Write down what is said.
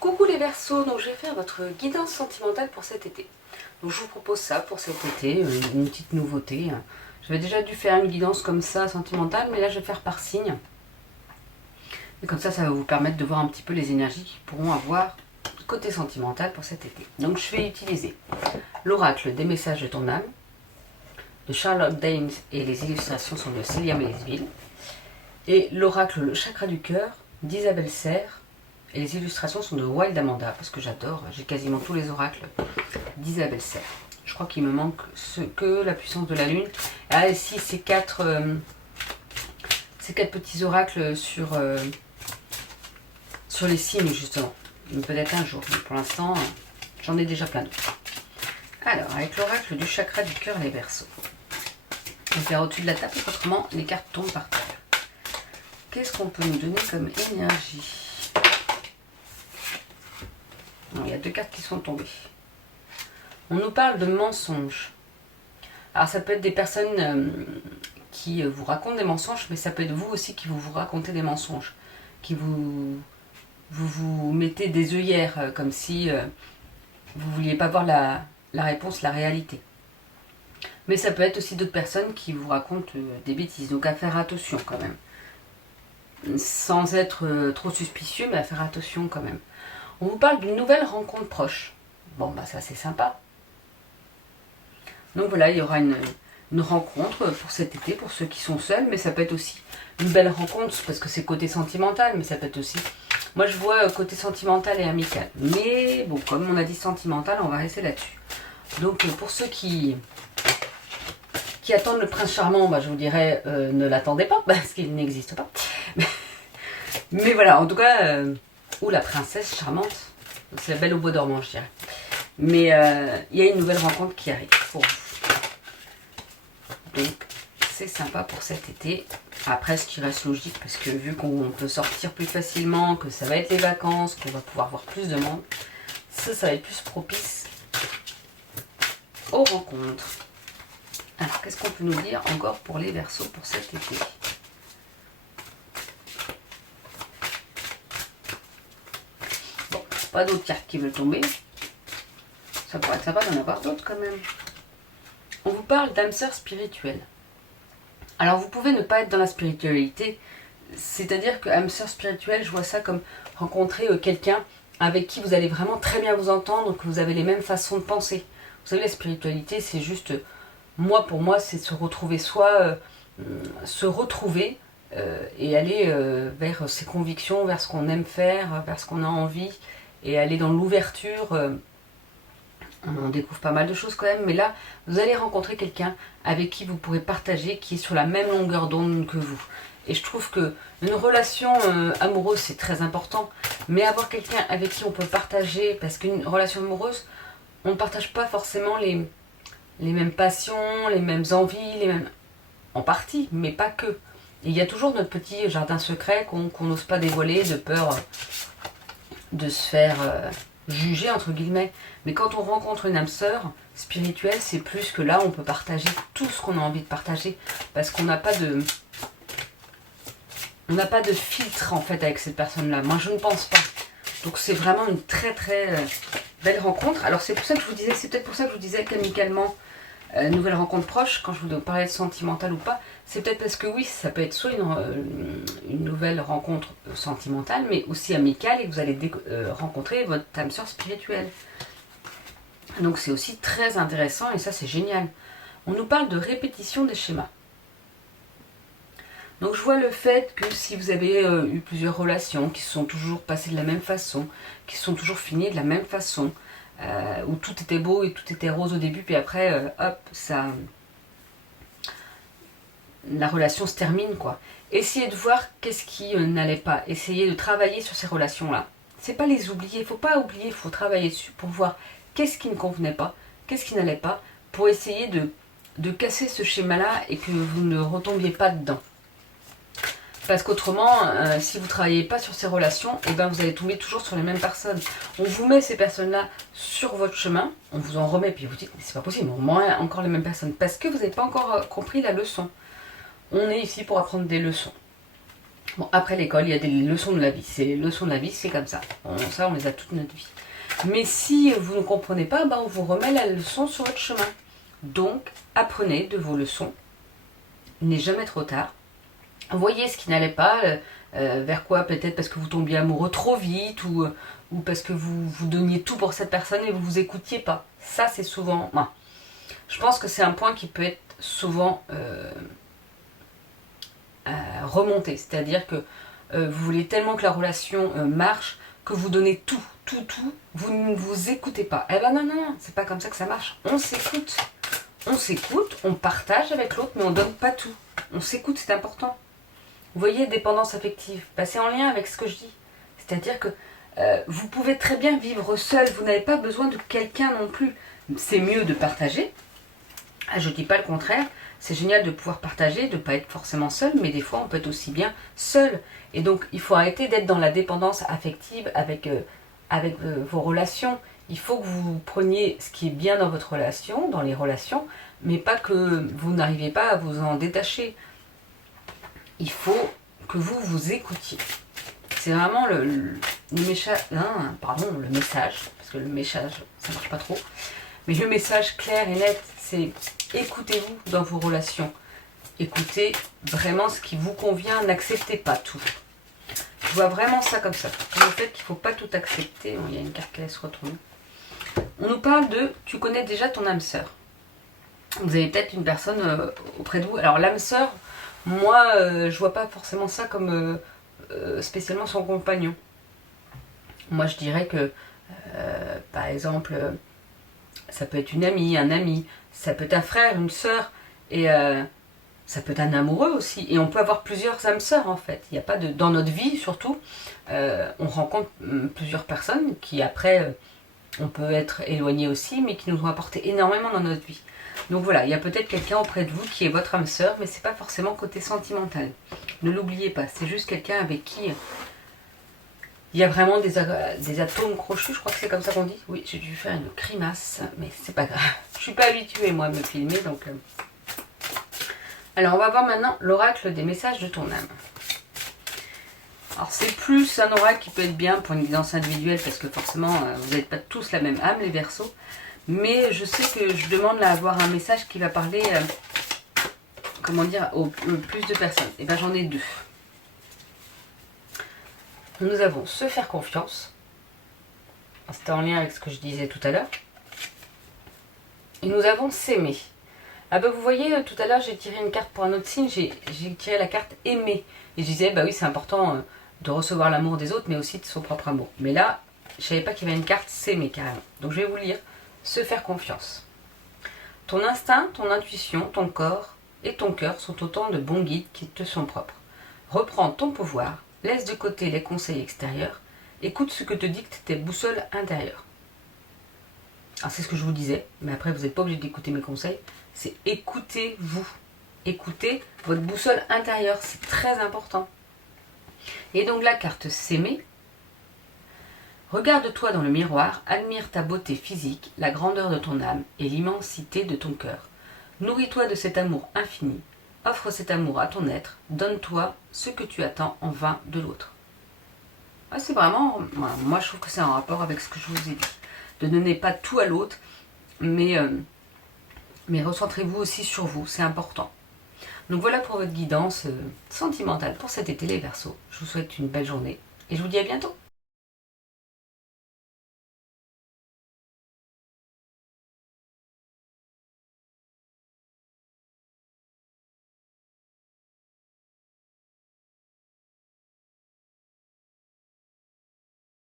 Coucou les Verseaux, donc je vais faire votre guidance sentimentale pour cet été. Donc je vous propose ça pour cet été, une petite nouveauté. J'avais déjà dû faire une guidance comme ça sentimentale, mais là je vais faire par signe. Et comme ça va vous permettre de voir un petit peu les énergies qui pourront avoir côté sentimental pour cet été. Donc je vais utiliser l'oracle des messages de ton âme de Charlotte Dames et les illustrations sont de Célia Melesville. Et l'oracle le chakra du cœur d'Isabelle Serre. Et les illustrations sont de Wild Amanda, parce que j'adore, j'ai quasiment tous les oracles d'Isabelle Serre. Je crois qu'il me manque que la puissance de la lune. Ah, et si, ces quatre petits oracles sur les signes, justement. Peut-être un jour, mais pour l'instant, j'en ai déjà plein d'autres. Alors, avec l'oracle du chakra du cœur, les Verseaux. On va faire au-dessus de la table, autrement, les cartes tombent par terre. Qu'est-ce qu'on peut nous donner comme énergie ? Il y a deux cartes qui sont tombées. On nous parle de mensonges. Alors ça peut être des personnes qui vous racontent des mensonges, mais ça peut être vous aussi qui vous racontez des mensonges. Qui vous mettez des œillères, comme si vous ne vouliez pas voir la réponse, la réalité. Mais ça peut être aussi d'autres personnes qui vous racontent des bêtises. Donc à faire attention quand même. Sans être trop suspicieux, mais à faire attention quand même. On vous parle d'une nouvelle rencontre proche. Bon, bah ça c'est sympa. Donc voilà, il y aura une rencontre pour cet été, pour ceux qui sont seuls, mais ça peut être aussi une belle rencontre, parce que c'est côté sentimental, mais ça peut être aussi... Moi je vois côté sentimental et amical. Mais bon, comme on a dit sentimental, on va rester là-dessus. Donc pour ceux qui attendent le prince charmant, bah, je vous dirais, ne l'attendez pas, parce qu'il n'existe pas. Mais voilà, en tout cas... ou la princesse charmante. C'est la belle au bois dormant, je dirais. Mais il y a une nouvelle rencontre qui arrive pour vous. Donc, c'est sympa pour cet été. Après, ce qui reste logique, parce que vu qu'on peut sortir plus facilement, que ça va être les vacances, qu'on va pouvoir voir plus de monde, ça va être plus propice aux rencontres. Alors, qu'est-ce qu'on peut nous dire encore pour les Verseaux pour cet été ? Pas d'autres cartes qui veulent tomber. Ça pourrait être sympa d'en avoir d'autres quand même. On vous parle d'âme sœur spirituelle. Alors vous pouvez ne pas être dans la spiritualité. C'est-à-dire que âme sœur spirituelle, je vois ça comme rencontrer quelqu'un avec qui vous allez vraiment très bien vous entendre, que vous avez les mêmes façons de penser. Vous savez, la spiritualité, c'est juste... pour moi, c'est se retrouver et aller vers ses convictions, vers ce qu'on aime faire, vers ce qu'on a envie, et aller dans l'ouverture. On découvre pas mal de choses quand même, mais là, vous allez rencontrer quelqu'un avec qui vous pourrez partager, qui est sur la même longueur d'onde que vous. Et je trouve que une relation amoureuse, c'est très important, mais avoir quelqu'un avec qui on peut partager, parce qu'une relation amoureuse, on ne partage pas forcément les mêmes passions, les mêmes envies, en partie, mais pas que. Et il y a toujours notre petit jardin secret qu'on n'ose pas dévoiler de peur de se faire juger, entre guillemets. Mais quand on rencontre une âme sœur spirituelle, c'est plus que là, on peut partager tout ce qu'on a envie de partager. Parce qu'on n'a pas de... On n'a pas de filtre, en fait, avec cette personne-là. Moi, je ne pense pas. Donc, c'est vraiment une très, très belle rencontre. Alors, c'est pour ça que je vous disais... C'est peut-être pour ça que je vous disais qu'amicalement... nouvelle rencontre proche, quand je vous parlais de sentimental ou pas, c'est peut-être parce que oui, ça peut être soit une nouvelle rencontre sentimentale, mais aussi amicale, et que vous allez rencontrer votre âme sœur spirituelle. Donc c'est aussi très intéressant, et ça c'est génial. On nous parle de répétition des schémas. Donc je vois le fait que si vous avez eu plusieurs relations qui se sont toujours passées de la même façon, qui se sont toujours finies de la même façon, où tout était beau et tout était rose au début, puis après, hop, la relation se termine, quoi. Essayez de voir qu'est-ce qui n'allait pas. Essayez de travailler sur ces relations-là. C'est pas les oublier, il faut pas oublier, il faut travailler dessus pour voir qu'est-ce qui ne convenait pas, qu'est-ce qui n'allait pas, pour essayer de casser ce schéma-là et que vous ne retombiez pas dedans. Parce qu'autrement, si vous ne travaillez pas sur ces relations, eh ben vous allez tomber toujours sur les mêmes personnes. On vous met ces personnes-là sur votre chemin, on vous en remet, puis vous dites, mais c'est pas possible, on met encore les mêmes personnes. Parce que vous n'avez pas encore compris la leçon. On est ici pour apprendre des leçons. Bon, après l'école, il y a des leçons de la vie. C'est les leçons de la vie, c'est comme ça. Ça, on les a toute notre vie. Mais si vous ne comprenez pas, on vous remet la leçon sur votre chemin. Donc, apprenez de vos leçons. Il n'est jamais trop tard. Voyez ce qui n'allait pas, vers quoi peut-être parce que vous tombiez amoureux trop vite ou parce que vous donniez tout pour cette personne et vous vous écoutiez pas. Ça, c'est souvent... je pense que c'est un point qui peut être souvent remonté. C'est-à-dire que vous voulez tellement que la relation marche que vous donnez tout, vous ne vous écoutez pas. Eh ben non, c'est pas comme ça que ça marche. On s'écoute, on partage avec l'autre, mais on donne pas tout. On s'écoute, c'est important. Vous voyez, dépendance affective, c'est en lien avec ce que je dis. C'est-à-dire que vous pouvez très bien vivre seul, vous n'avez pas besoin de quelqu'un non plus. C'est mieux de partager. Je ne dis pas le contraire, c'est génial de pouvoir partager, de ne pas être forcément seul, mais des fois on peut être aussi bien seul. Et donc il faut arrêter d'être dans la dépendance affective avec vos relations. Il faut que vous preniez ce qui est bien dans votre relation, dans les relations, mais pas que vous n'arriviez pas à vous en détacher. Il faut que vous vous écoutiez. C'est vraiment le message, parce que le message, ça marche pas trop. Mais le message clair et net, c'est écoutez-vous dans vos relations. Écoutez vraiment ce qui vous convient, n'acceptez pas tout. Je vois vraiment ça comme ça. Comme le fait qu'il ne faut pas tout accepter. Bon, il y a une carte qui laisse retourner. On nous parle de tu connais déjà ton âme sœur. Vous avez peut-être une personne auprès de vous. Alors l'âme sœur, moi je vois pas forcément ça comme spécialement son compagnon. Moi je dirais que par exemple ça peut être une amie, un ami, ça peut être un frère, une sœur, et ça peut être un amoureux aussi. Et on peut avoir plusieurs âmes sœurs en fait. Il n'y a pas de dans notre vie surtout, on rencontre plusieurs personnes qui après on peut être éloigné aussi, mais qui nous ont apporté énormément dans notre vie. Donc voilà, il y a peut-être quelqu'un auprès de vous qui est votre âme sœur, mais c'est pas forcément côté sentimental. Ne l'oubliez pas, c'est juste quelqu'un avec qui il y a vraiment des atomes crochus, je crois que c'est comme ça qu'on dit. Oui, j'ai dû faire une grimace, mais c'est pas grave. Je suis pas habituée moi à me filmer, donc... Alors on va voir maintenant l'oracle des messages de ton âme. Alors c'est plus un oracle qui peut être bien pour une guidance individuelle, parce que forcément vous n'êtes pas tous la même âme les Verseaux. Mais je sais que je demande à avoir un message qui va parler, comment dire, au plus de personnes. Et bien j'en ai deux. Nous avons se faire confiance. C'était en lien avec ce que je disais tout à l'heure. Et nous avons s'aimer. Ah ben vous voyez, tout à l'heure j'ai tiré une carte pour un autre signe, j'ai tiré la carte aimer. Et je disais, bah oui c'est important de recevoir l'amour des autres, mais aussi de son propre amour. Mais là, je savais pas qu'il y avait une carte s'aimer carrément. Donc je vais vous lire. Se faire confiance. Ton instinct, ton intuition, ton corps et ton cœur sont autant de bons guides qui te sont propres. Reprends ton pouvoir, laisse de côté les conseils extérieurs, écoute ce que te dictent tes boussoles intérieures. Alors c'est ce que je vous disais, mais après vous n'êtes pas obligé d'écouter mes conseils, c'est écoutez-vous. Écoutez votre boussole intérieure, c'est très important. Et donc la carte s'aimer. Regarde-toi dans le miroir, admire ta beauté physique, la grandeur de ton âme et l'immensité de ton cœur. Nourris-toi de cet amour infini, offre cet amour à ton être, donne-toi ce que tu attends en vain de l'autre. Ah, c'est vraiment, moi je trouve que c'est en rapport avec ce que je vous ai dit. Ne donnez pas tout à l'autre, mais recentrez-vous aussi sur vous, c'est important. Donc voilà pour votre guidance sentimentale pour cet été les Verseaux. Je vous souhaite une belle journée et je vous dis à bientôt.